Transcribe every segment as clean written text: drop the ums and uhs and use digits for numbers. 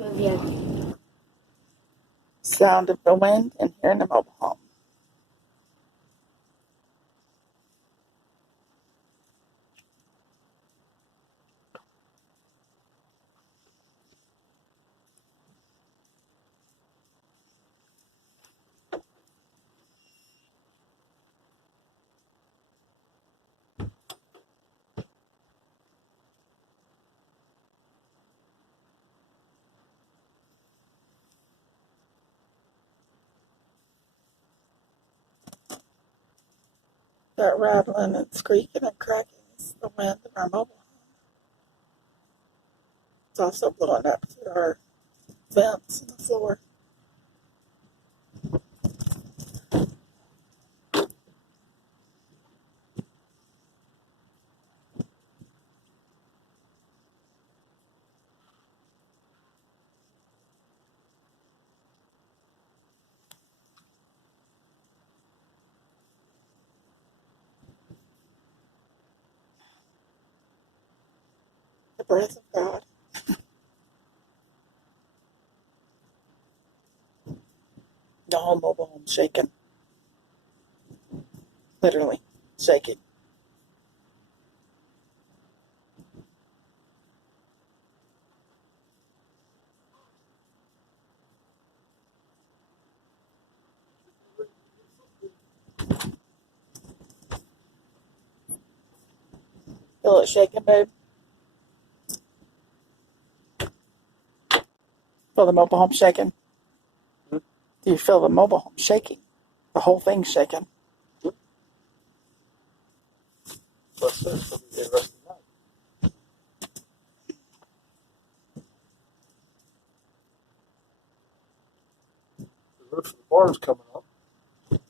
Trivia. Sound of the wind and hearing the mobile home. That rattling and squeaking and cracking is the wind in our mobile home. It's also blowing up through our vents in the floor. The breath of God. The whole mobile home shaking. Literally shaking. Feel it shaking, babe? Feel the mobile home shaking? Do you feel the mobile home shaking? The whole thing's shaking. What's this? What we did the rest of the night. The roof of the barn's coming up.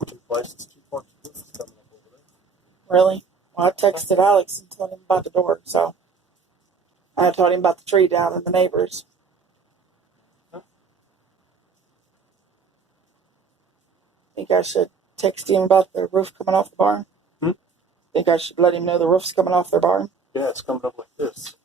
Two places, 2 parts of the roof is coming up over there. Really? Well, I texted Alex and told him about the door, so I told him about the tree down and the neighbors. Think I should text him about the roof coming off the barn? Hmm? Think I should let him know the roof's coming off their barn? Yeah, it's coming up like this.